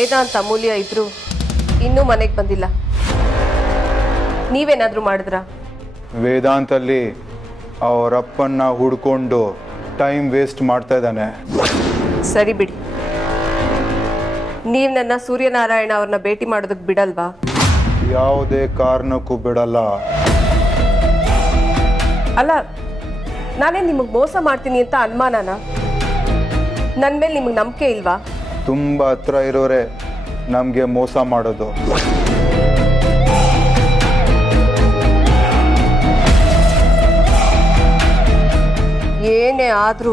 ವೇದಾಂತ ಅಮೂಲ್ಯ ಇದ್ರು ಇನ್ನೂ ಮನೆಗೆ ಬಂದಿಲ್ಲ. ನೀವೇನಾದರೂ ಮಾಡಿದ್ರ? ವೇದಾಂತಲ್ಲಿ ಅವರಪ್ಪನ್ನ ಹುಡ್ಕೊಂಡು ಟೈಮ್ ವೇಸ್ಟ್ ಮಾಡ್ತಾ ಇದ್ದಾನೆ. ಸರಿ ಬಿಡಿ, ನೀವು ನನ್ನ ಸೂರ್ಯನಾರಾಯಣ ಅವ್ರನ್ನ ಭೇಟಿ ಮಾಡೋದಕ್ಕೆ ಬಿಡಲ್ವಾ? ಯಾವುದೇ ಕಾರಣಕ್ಕೂ ಬಿಡಲ್ಲ. ಅಲ್ಲ, ನಾನೇ ನಿಮಗೆ ಮೋಸ ಮಾಡ್ತೀನಿ ಅಂತ ಅನುಮಾನನಾ? ನನ್ನ ಮೇಲೆ ನಿಮಗೆ ನಂಬಿಕೆ ಇಲ್ವಾ? ತುಂಬ ಹತ್ರ ಇರೋರೆ ನಮಗೆ ಮೋಸ ಮಾಡೋದು. ಏನೇ ಆದರೂ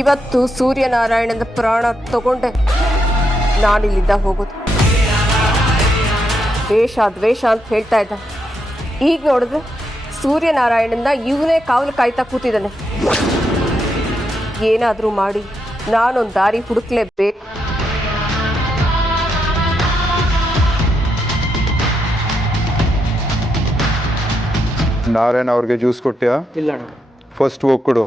ಇವತ್ತು ಸೂರ್ಯನಾರಾಯಣನ ಪ್ರಾಣ ತಗೊಂಡೆ ನಾನಿಲ್ಲಿಂದ ಹೋಗೋದು. ದ್ವೇಷ ದ್ವೇಷ ಅಂತ ಹೇಳ್ತಾ ಇದ್ದ, ಈಗ ನೋಡಿದ್ರೆ ಸೂರ್ಯನಾರಾಯಣನ ಇವನೇ ಕಾವಲು ಕಾಯ್ತಾ ಕೂತಿದ್ದಾನೆ. ಏನಾದರೂ ಮಾಡಿ ನಾನೊಂದು ದಾರಿ ಹುಡುಕ್ಲೇಬೇಕು. ನಾರಾಯಣ ಅವ್ರಿಗೆ ಜ್ಯೂಸ್ ಕೊಟ್ಟಿಯಾ? ಇಲ್ಲ ಅಣ್ಣ. ಫಸ್ಟ್ ಹೋಗಿ ಕೊಡು.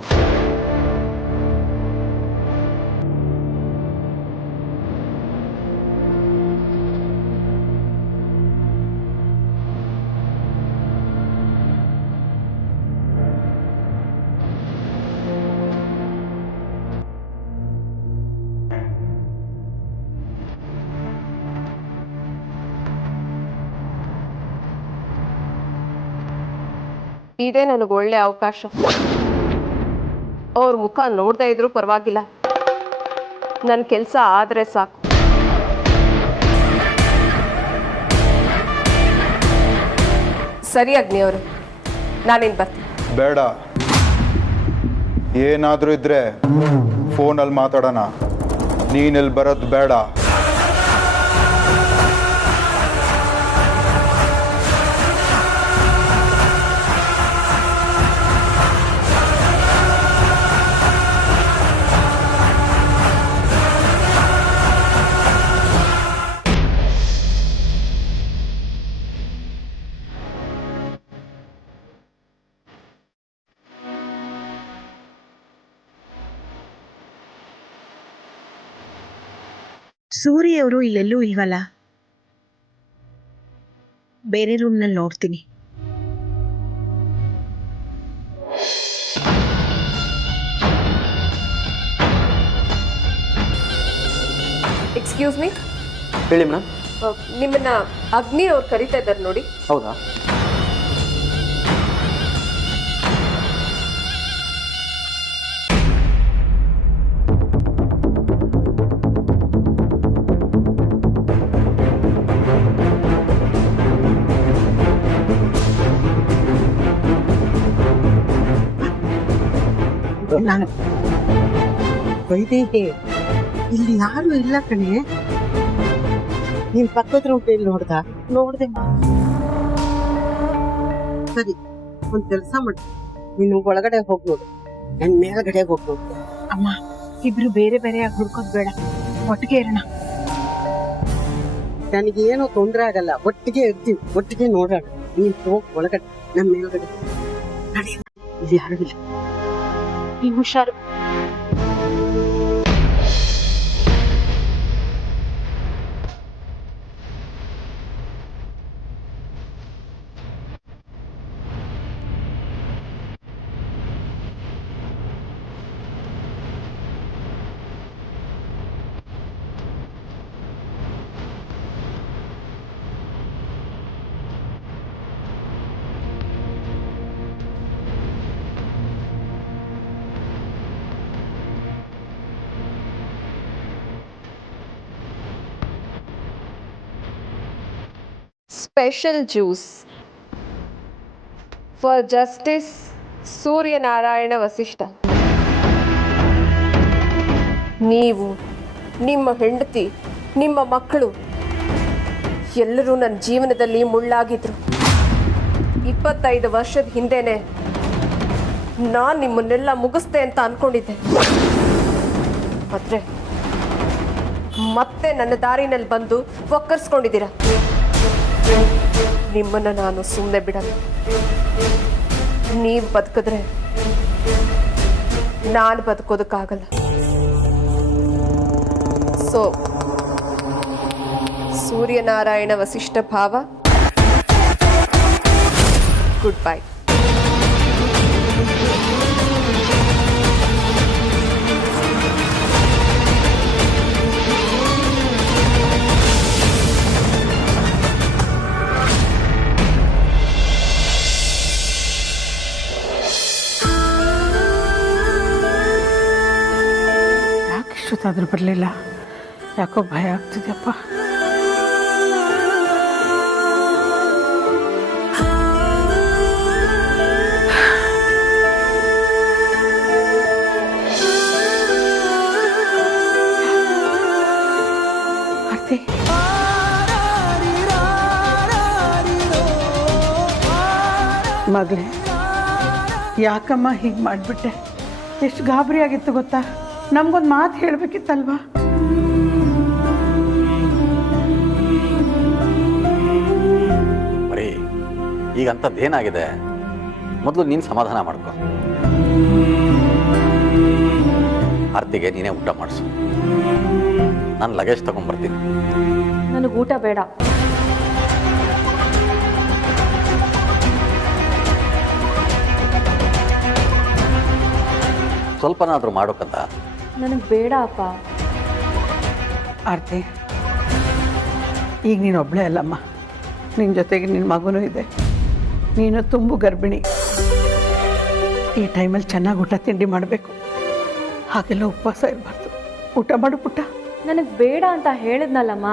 ಇದೇ ನನಗೆ ಒಳ್ಳೆ ಅವಕಾಶ. ಅವ್ರ ಮುಖ ನೋಡದೇ ಇದ್ರೂ ಪರವಾಗಿಲ್ಲ, ನನ್ನ ಕೆಲಸ ಆದರೆ ಸಾಕು. ಸರಿ ಅಗ್ನಿ ಅವರು, ನಾನೇನು ಬರ್ತೀನಿ. ಬೇಡ, ಏನಾದರೂ ಇದ್ರೆ ಫೋನಲ್ಲಿ ಮಾತಾಡೋಣ. ನೀನಲ್ಲಿ ಬರೋದು ಬೇಡ. ಸೂರ್ಯವರು ಇಲ್ಲೆಲ್ಲೂ ಇಲ್ವಲ್ಲ? ಬೇರೆ ರೂಮ್ನಲ್ಲಿ ನೋಡ್ತೀನಿ. Excuse me. ಹೇಳಿ ಮೇಡಮ್. ನಿಮ್ಮನ್ನ ಅಗ್ನಿ ಅವ್ರು ಕರಿತಾ ಇದ್ದಾರೆ ನೋಡಿ. ಹೌದಾ? ನಾನು ವೈದೇಹಿ, ಇಲ್ಲಿ ಯಾರು ಇಲ್ಲ ಕಣೆ. ನೀನ್ ಪಕ್ಕದ ರೂಟಲ್ಲಿ ನೋಡ್ದೆ. ಸರಿ, ಒಂದ್ ಕೆಲಸ ಮಾಡಿ, ನೀನು ಒಳಗಡೆ ಹೋಗ್ ನೋಡು, ನನ್ ಮೇಲ್ಗಡೆ ಹೋಗ್ ನೋಡು. ಅಮ್ಮ, ಇಬ್ರು ಬೇರೆ ಬೇರೆ ಆಗಿ ಹುಡ್ಕೋದ್ ಬೇಡ, ಒಟ್ಟಿಗೆ ಇರೋಣ. ನನಗೇನೋ ತೊಂದ್ರೆ ಆಗಲ್ಲ, ಒಟ್ಟಿಗೆ ಇರ್ತೀವಿ, ಒಟ್ಟಿಗೆ ನೋಡೋಣ. ನೀನ್ ಹೋಗ್ ಒಳಗಡೆ, ನನ್ ಮೇಲ್ಗಡೆ. ಇಲ್ಲಿ ಯಾರು ಇಲ್ಲ, ನೀನ್ ಹುಷಾರು. Special juice for justice Suryanarayana Vasishtha. ನೀವು, ನಿಮ್ಮ ಹೆಂಡತಿ, ನಿಮ್ಮ ಮಕ್ಕಳು ಎಲ್ಲರೂ ನನ್ನ ಜೀವನದಲ್ಲಿ ಮುಳ್ಳಾಗಿದ್ರು. 25 ವರ್ಷದ ಹಿಂದೆನೆ ನಾನು ನಿಮ್ಮನ್ನೆಲ್ಲ ಮುಗಿಸ್ದೆ ಅಂತ ಅನ್ಕೊಂಡಿದ್ದೆ. ಆದರೆ ಮತ್ತೆ ನನ್ನ ದಾರಿನಲ್ಲಿ ಬಂದು ಒಕ್ಕರ್ಸ್ಕೊಂಡಿದ್ದೀರ. ನಿಮ್ಮನ್ನು ನಾನು ಸುಮ್ಮನೆ ಬಿಡಲ್ಲ. ನೀವು ಬದುಕಿದ್ರೆ ನಾನು ಬದುಕೋದಕ್ಕಾಗಲ್ಲ. ಸೊ ಸೂರ್ಯನಾರಾಯಣ ವಸಿಷ್ಠ ಭಾವ. Good bye. ಯಾಕಿಷ್ಟೊತ್ತಾದ್ರೂ ಬರಲಿಲ್ಲ? ಯಾಕೋ ಭಯ ಆಗ್ತಿದೆಯಪ್ಪ. ಆರ್ತಿ, ಮಗಳೇ, ಯಾಕಮ್ಮ ಹೀಗೆ ಮಾಡಿಬಿಟ್ಟೆ? ಎಷ್ಟು ಗಾಬರಿ ಆಗಿತ್ತು ಗೊತ್ತಾ? ನಮ್ಗೊಂದು ಮಾತು ಹೇಳಬೇಕಿತ್ತಲ್ವಾ? ಬರೀ ಈಗ ಅಂಥದ್ದೇನಾಗಿದೆ? ಮೊದಲು ನೀನು ಸಮಾಧಾನ ಮಾಡ್ಕೊ. ಆರ್ತಿಗೆ ನೀನೇ ಊಟ ಮಾಡಿಸು. ನಾನು ಲಗೇಜ್ ತಗೊಂಡ್ಬರ್ತೀನಿ. ನನಗೆ ಊಟ ಬೇಡ. ಸ್ವಲ್ಪನಾದರೂ ಮಾಡೋಕ್ಕಂತ. ನನಗೆ ಬೇಡ ಅಪ್ಪ. ಆರ್ತಿ, ಈಗ ನೀನು ಒಬ್ಬಳೇ ಅಲ್ಲಮ್ಮ, ನಿನ್ನ ಜೊತೆಗೆ ನಿನ್ನ ಮಗನೂ ಇದೆ. ನೀನು ತುಂಬು ಗರ್ಭಿಣಿ. ಈ ಟೈಮಲ್ಲಿ ಚೆನ್ನಾಗಿ ಊಟ ತಿಂಡಿ ಮಾಡಬೇಕು. ಹಾಗೆಲ್ಲ ಉಪವಾಸ ಇರಬಾರ್ದು. ಊಟ ಮಾಡು ಪುಟ್ಟ. ನನಗೆ ಬೇಡ ಅಂತ ಹೇಳಿದ್ನಲ್ಲಮ್ಮ.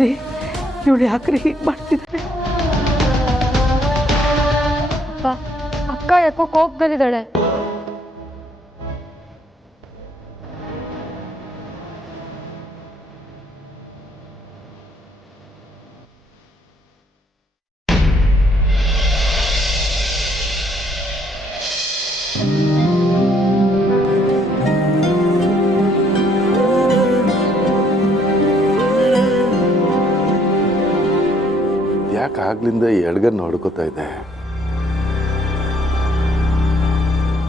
ರೀ, ಇವಳು ಯಾಕ್ರಿ ಹೀಗೆ ಮಾಡ್ತಿದ್ದಾಳೆ? ಅಪ್ಪ, ಅಕ್ಕ ಯಾಕೋ ಕೋಪದಲ್ಲಿದ್ದಾಳೆ. ಯಾಕೆ ಆಗ್ಲಿಂದ ಎಡಗನ್ನು ನೋಡ್ಕೋತಾ ಇದೆ?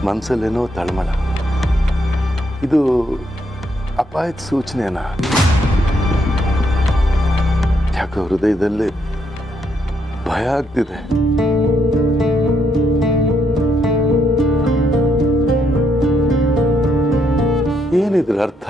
ಮನಸ್ಸಲ್ಲೇನೋ ತಳಮಳ. ಇದು ಅಪಾಯದ ಸೂಚನೆನಾ? ಯಾಕೆ ಹೃದಯದಲ್ಲಿ ಭಯ ಆಗ್ತಿದೆ. ಏನಿದ್ರ ಅರ್ಥ?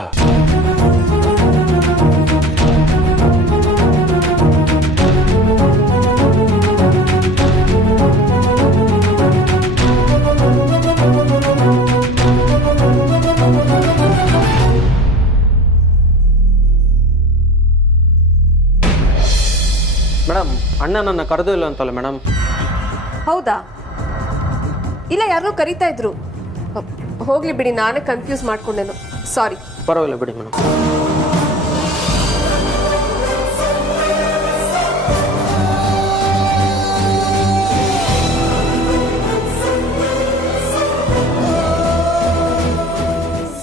ಮೇಡಮ್, ಅಣ್ಣ ನನ್ನ ಕರೆದೂ ಇಲ್ಲ ಅಂತಲ್ಲ ಮೇಡಮ್? ಹೌದಾ? ಇಲ್ಲ, ಯಾರನ್ನೂ ಕರೀತಾ ಇದ್ರು. ಹೋಗ್ಲಿ ಬಿಡಿ, ನಾನೇ ಕನ್ಫ್ಯೂಸ್ ಮಾಡ್ಕೊಂಡೇನು. ಸಾರಿ. ಪರವಾಗಿಲ್ಲ ಬಿಡಿ ಮೇಡಮ್.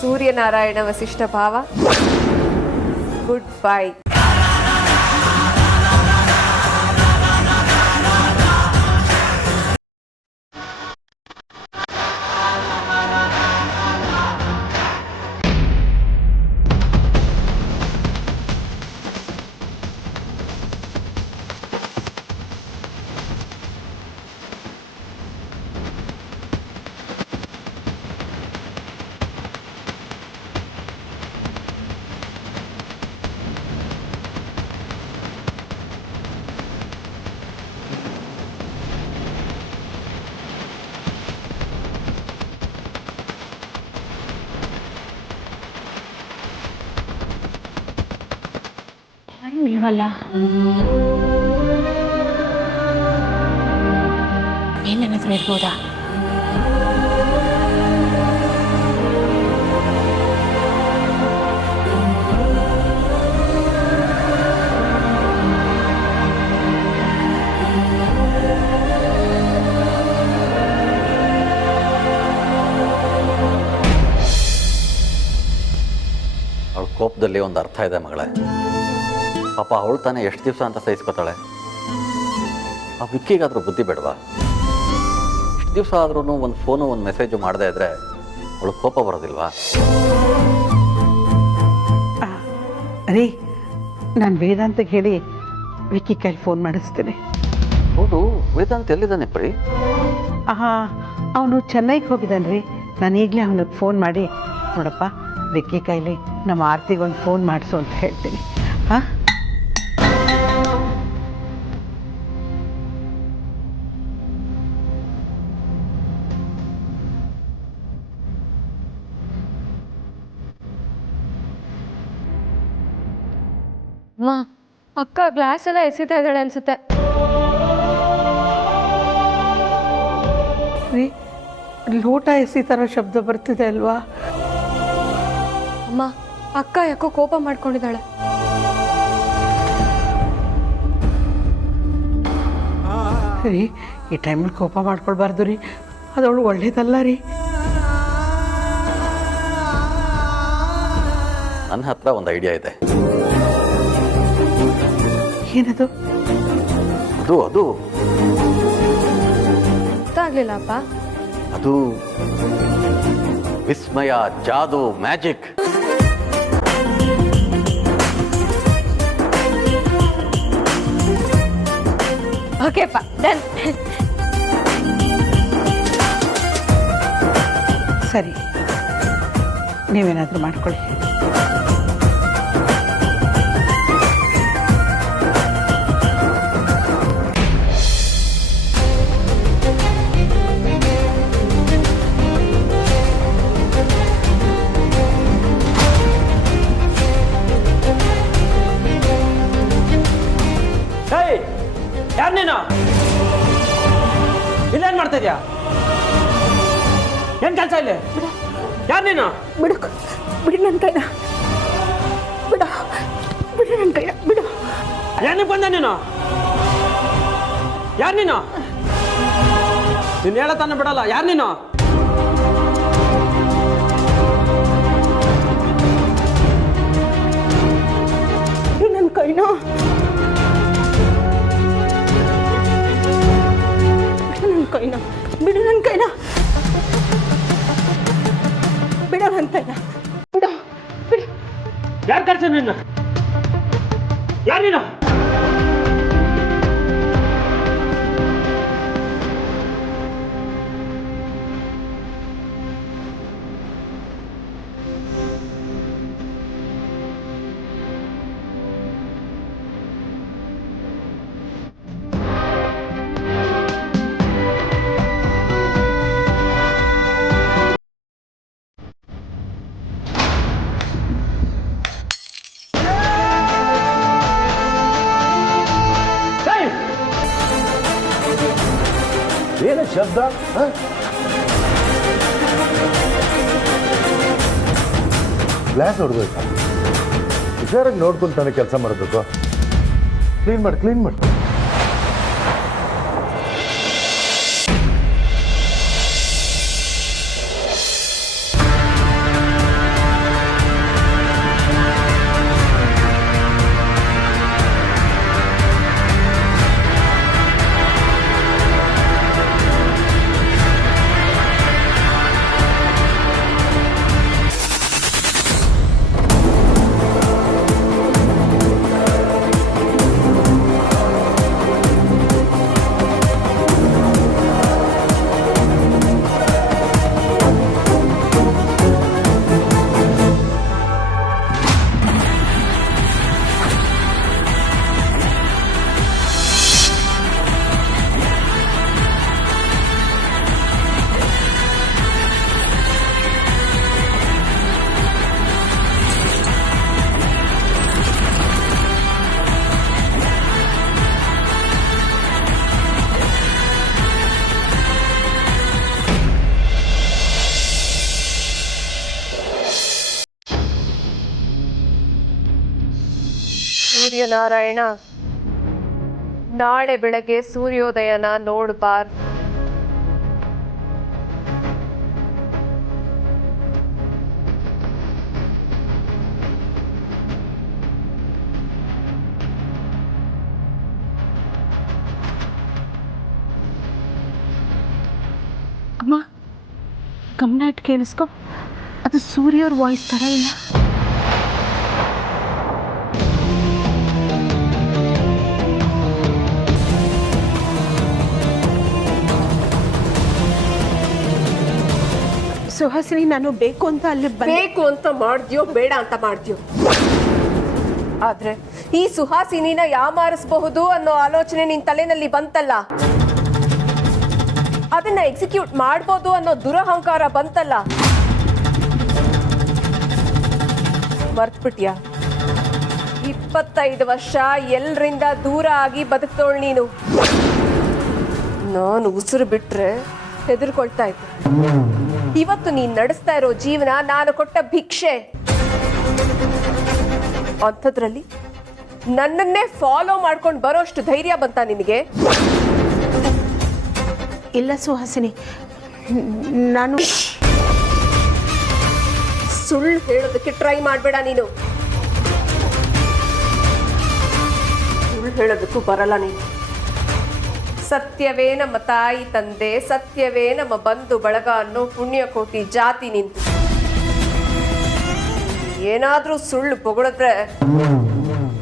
ಸೂರ್ಯನಾರಾಯಣ ವಸಿಷ್ಠ ಭಾವ. Good bye. ಇಲ್ವಲ್ಲ. ಮೇಲೆ ಹತ್ರ ಇರ್ಬೋದಾ? ಅವಳ ಕೋಪದಲ್ಲಿ ಒಂದು ಅರ್ಥ ಇದೆ ಮಗಳೇ. ಪಾಪ ಅವಳು ತಾನೇ ಎಷ್ಟು ದಿವಸ ಅಂತ ಸಹಿಸ್ಕೊತಾಳೆ. ಆ ವಿಕ್ಕಿಗಾದ್ರೂ ಬುದ್ಧಿ ಬೇಡವಾ? ಇಷ್ಟು ದಿವಸ ಆದ್ರೂ ಒಂದು ಫೋನು ಒಂದು ಮೆಸೇಜು ಮಾಡದೇ ಇದ್ರೆ ಅವಳು ಕೋಪ ಬರೋದಿಲ್ವಾ? ರೀ, ನಾನು ವೇದಾಂತಕ್ಕೆ ಹೇಳಿ ವಿಕ್ಕಿ ಕೈಲಿ ಫೋನ್ ಮಾಡಿಸ್ತೇನೆ. ಹೌದು, ವೇದಾಂತ್ ಎಲ್ಲಿದ್ದಾನೆ ಪ್ರಿ? ಅವನು ಚೆನ್ನೈಗೆ ಹೋಗಿದ್ದಾನೆ ರೀ. ನಾನು ಈಗಲೇ ಅವನಿಗೆ ಫೋನ್ ಮಾಡಿ, ನೋಡಪ್ಪ ವಿಕ್ಕಿ ಕೈಲಿ ನಮ್ಮ ಆರ್ತಿಗೊಂದು ಫೋನ್ ಮಾಡಿಸು ಅಂತ ಹೇಳ್ತೀನಿ. ಹಾಂ, ಅಮ್ಮ, ಅಕ್ಕ ಗ್ಲಾಸ್ ಎಲ್ಲ ಎಸಿತಾ ಇದ್ದಾಳೆ ಅನ್ಸುತ್ತೆ. ರೀ, ಲೋಟ ಎಸಿ ಥರ ಶಬ್ದ ಬರ್ತಿದೆ ಅಲ್ವಾ? ಅಮ್ಮ, ಅಕ್ಕ ಯಾಕೋ ಕೋಪ ಮಾಡ್ಕೊಂಡಿದ್ದಾಳೆ. ರೀ, ಈ ಟೈಮಲ್ಲಿ ಕೋಪ ಮಾಡ್ಕೊಳ್ಬಾರ್ದು ರೀ, ಅದವಳು ಒಳ್ಳೇದಲ್ಲ ರೀ. ನನ್ನ ಹತ್ರ ಒಂದು ಐಡಿಯಾ ಇದೆ. ಏನದು? ಅದು ಗೊತ್ತಾಗ್ಲಿಲ್ಲ ಅಪ್ಪ. ಅದು ವಿಸ್ಮಯ, ಜಾದು, ಮ್ಯಾಜಿಕ್. ಓಕೆಪ್ಪ, ಡನ್. ಸರಿ, ನೀವೇನಾದರೂ ಮಾಡ್ಕೊಳ್ಳಿ. ಯಾರು ನೀನು? ಇಲ್ಲೇನು ಮಾಡ್ತಾ ಇದೀಯಾ? ಏನು ಕೆಲಸ ಇಲ್ಲಿ? ಯಾರು ನೀನು? ಬಿಡು, ಬಿಡು ನನ್ನ ಕೈನ, ಬಿಡು, ಬಿಡು ನನ್ನ ಕೈನ, ಬಿಡು. ಏನಕ್ಕೆ ಬಂದೆ ನೀನು? ಯಾರು ನೀನು? ನೀನು ಹೇಳತಾನೆ ಬಿಡಲ್ಲ. ಯಾರು ನೀನು? ನನ್ನ ಕೈನ, ಕೈನ, ಬಿಡು ನನ್ನ ಕೈನ, ಬಿಡು ನನ್ನ ಕೈನ, ಬಿಡು, ಬಿಡು. ಯಾರು ಕರ್ಸ ನಿನ್ನ? ಯಾರು ನೀನು? ಏನು ಶಬ್ದ? ಗ್ಲಾಸ್ ಹೊಡೆದೋಯ್ತಾ? ಹುಷಾರಾಗಿ ನೋಡ್ಕೊಂಡು ತಾನೇ ಕೆಲಸ ಮಾಡಬೇಕು. ಕ್ಲೀನ್ ಮಾಡಿ, ಕ್ಲೀನ್ ಮಾಡಿ. ಸೂರ್ಯನಾರಾಯಣ, ನಾಳೆ ಬೆಳಗ್ಗೆ ಸೂರ್ಯೋದಯನ ನೋಡ್ಬಾರ್. ಗಮನ ಇಟ್ಟು ಕೇಳಿಸ್ಕೊ, ಅದು ಸೂರ್ಯ ಅವ್ರ ವಾಯ್ಸ್ ಥರ ಇಲ್ಲ. ಸುಹಾಸಿನಿ, ನಾನು ಬೇಕು ಅಂತ ಅಲ್ಲಿ ಬೇಕು ಅಂತ ಮಾಡ್ದ್ಯೋ ಬೇಡ ಅಂತ ಮಾಡ್ದ್ಯೋ, ಆದ್ರೆ ಈ ಸುಹಾಸಿನಿನ ಯಾಮಾರಿಸಬಹುದು ಅನ್ನೋ ಆಲೋಚನೆ ನಿನ್ ತಲೆನಲ್ಲಿ ಬಂತಲ್ಲ, ಅದನ್ನ ಎಕ್ಸಿಕ್ಯೂಟ್ ಮಾಡ್ಬೋದು ಅನ್ನೋ ದುರಹಂಕಾರ ಬಂತಲ್ಲ, ಮರ್ತ್ಬಿಟ್ಯಾ? 25 ವರ್ಷ ಎಲ್ರಿಂದ ದೂರ ಆಗಿ ಬದುಕ್ತೋಳ್ ನೀನು. ನಾನು ಉಸಿರು ಬಿಟ್ರೆ ಹೆದರ್ಕೊಳ್ತಾ ಇದ್ದೆ. ಇವತ್ತು ನೀನ್ ನಡೆಸ್ತಾ ಇರೋ ಜೀವನ ನಾನು ಕೊಟ್ಟ ಭಿಕ್ಷೆ. ಅಂಥದ್ರಲ್ಲಿ ನನ್ನನ್ನೇ ಫಾಲೋ ಮಾಡ್ಕೊಂಡು ಬರೋಷ್ಟು ಧೈರ್ಯ ಬಂತ ನಿನಗೆ? ಇಲ್ಲ ಸುಹಾಸಿನಿ, ನಾನು ಸುಳ್ಳು ಹೇಳೋದಕ್ಕೆ ಟ್ರೈ ಮಾಡಬೇಡ ನೀನು. ಸುಳ್ಳು ಹೇಳೋದಕ್ಕೂ ಬರಲ್ಲ ನೀನು. ಸತ್ಯವೇ ನಮ್ಮ ತಾಯಿ ತಂದೆ, ಸತ್ಯವೇ ನಮ್ಮ ಬಂಧು ಬಳಗ ಅನ್ನೋ ಪುಣ್ಯಕೋಟಿ ಜಾತಿ ನಿಂತು ಏನಾದ್ರೂ ಸುಳ್ಳು ಪೊಗಳಿದ್ರೆ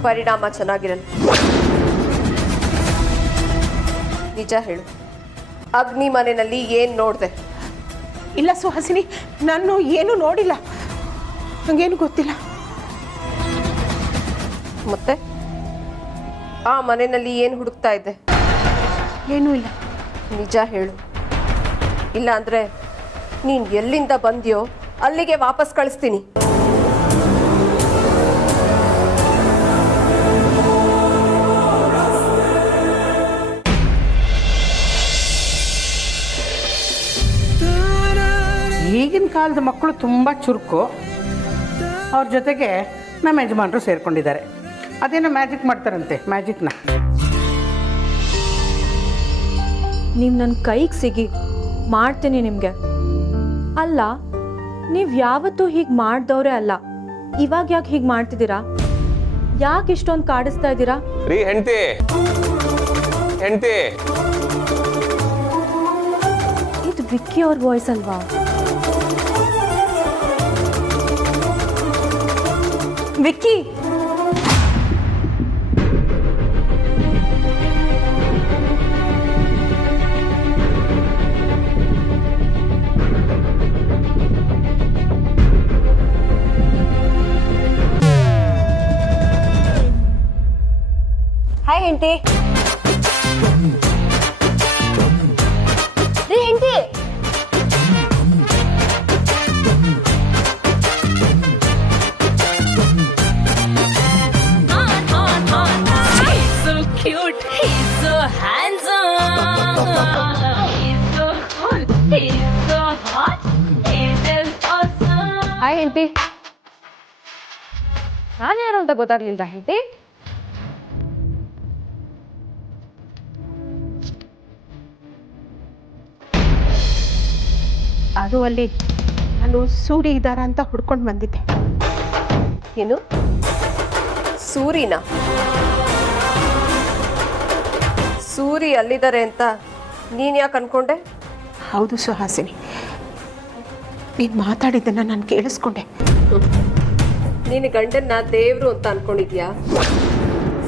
ಪರಿಣಾಮ ಚೆನ್ನಾಗಿರಲ್ಲ. ನಿಜ ಹೇಳು, ಅಗ್ನಿ ಮನೆಯಲ್ಲಿ ಏನ್ ನೋಡ್ದೆ? ಇಲ್ಲ ಸುಹಾಸಿನಿ, ನಾನು ಏನು ನೋಡಿಲ್ಲ, ನಂಗೇನು ಗೊತ್ತಿಲ್ಲ. ಮತ್ತೆ ಆ ಮನೆಯಲ್ಲಿ ಏನು ಹುಡುಕ್ತಾ ಇದ್ದೆ? ಏನೂ ಇಲ್ಲ. ನಿಜ ಹೇಳು, ಇಲ್ಲ ಅಂದ್ರೆ ನೀನ್ ಎಲ್ಲಿಂದ ಬಂದ್ಯೋ ಅಲ್ಲಿಗೆ ವಾಪಸ್ ಕಳಿಸ್ತೀನಿ. ಈಗಿನ ಕಾಲದ ಮಕ್ಕಳು ತುಂಬ ಚುರುಕು. ಅವ್ರ ಜೊತೆಗೆ ನಮ್ಮ ಯಜಮಾನರು ಸೇರ್ಕೊಂಡಿದ್ದಾರೆ. ಅದೇನೋ ಮ್ಯಾಜಿಕ್ ಮಾಡ್ತಾರಂತೆ, ಮ್ಯಾಜಿಕ್ನ. ನೀವು ನನ್ನ ಕೈಗೆ ಸಿಗಿ, ಮಾಡ್ತೀನಿ ನಿಮಗೆ. ಅಲ್ಲ, ನೀವು ಯಾವತ್ತೂ ಹೀಗೆ ಮಾಡ್ದವ್ರೆ ಅಲ್ಲ, ಇವಾಗ ಯಾಕೆ ಹೀಗೆ ಮಾಡ್ತಿದ್ದೀರಾ? ಯಾಕೆ ಇಷ್ಟೊಂದು ಕಾಡಿಸ್ತಾ ಇದ್ದೀರಾ? ರೀ ಹೆಂಡತಿ, ಹೆಂಡತಿ, ಇದು ವಿಕ್ಕಿ ಅವ್ರ ವಾಯ್ಸ್ ಅಲ್ವಾ? ವಿಕ್ಕಿ, ಹಾಯ್ ಹೆಂಡತಿ. ರೀ ಹೆಂಡತಿ, cute, he's so handsome, he's so cool, he's so hot, he's just awesome. Hi ಹೆಂಡತಿ. ನಾನು ಯಾರು ಅಂತ ಗೊತ್ತಾಗ್ಲಿಲ್ಲ ಹೆಂಡತಿ. ಅದು ಅಲ್ಲಿ ನಾನು ಸೂರ್ಯ ಇದ್ದಾರ ಅಂತ ಹುಡ್ಕೊಂಡು ಬಂದಿದ್ದೆ. ಏನು ಸೂರಿನ? ಸೂರಿ ಅಲ್ಲಿದ್ದಾರೆ ಅಂತ ನೀನ್ ಯಾಕೆ ಅನ್ಕೊಂಡೆ? ಹೌದು ಸುಹಾಸಿನಿ, ನೀನು ಮಾತಾಡಿದ್ದನ್ನು ನಾನು ಕೇಳಿಸ್ಕೊಂಡೆ. ನೀನು ಗಂಡನ್ನ ದೇವ್ರು ಅಂತ ಅನ್ಕೊಂಡಿದ್ಯಾ?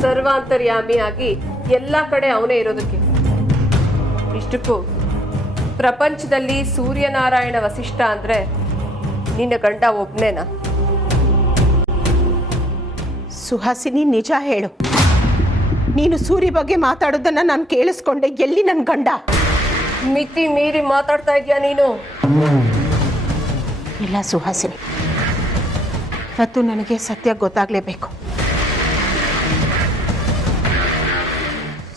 ಸರ್ವಾಂತರ್ಯಾಮಿ ಆಗಿ ಎಲ್ಲ ಕಡೆ ಅವನೇ ಇರೋದಕ್ಕೆ. ಇಷ್ಟಕ್ಕೂ ಪ್ರಪಂಚದಲ್ಲಿ ಸೂರ್ಯನಾರಾಯಣ ವಸಿಷ್ಠ ಅಂದ್ರೆ ನಿನ್ನ ಗಂಡ ಒಬ್ನೇನಾ? ಸುಹಾಸಿನಿ, ನಿಜ ಹೇಳು, ನೀನು ಸೂರ್ಯ ಬಗ್ಗೆ ಮಾತಾಡೋದನ್ನ ನಾನು ಕೇಳಿಸ್ಕೊಂಡೆ. ಎಲ್ಲಿ ನನ್ನ ಗಂಡ? ಮಿತಿ ಮೀರಿ ಮಾತಾಡ್ತಾ ಇದೀಯ ನೀನು. ಇಲ್ಲ ಸುಹಾಸಿನಿ, ಇವತ್ತು ನನಗೆ ಸತ್ಯ ಗೊತ್ತಾಗಲೇಬೇಕು.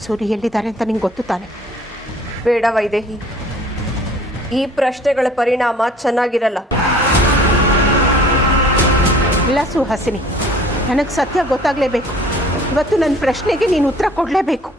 ಸೂರ್ಯ ಎಲ್ಲಿದ್ದಾರೆ ಅಂತ ನಿಂಗೆ ಗೊತ್ತು ತಾನೆ? ಬೇಡ ವೈದೇಹಿ, ಈ ಪ್ರಶ್ನೆಗಳ ಪರಿಣಾಮ ಚೆನ್ನಾಗಿರಲ್ಲ. ಇಲ್ಲ ಸುಹಾಸಿನಿ, ನನಗೆ ಸತ್ಯ ಗೊತ್ತಾಗಲೇಬೇಕು. ಇವತ್ತು ನನ್ನ ಪ್ರಶ್ನೆಗೆ ನೀನು ಉತ್ತರ ಕೊಡಲೇಬೇಕು.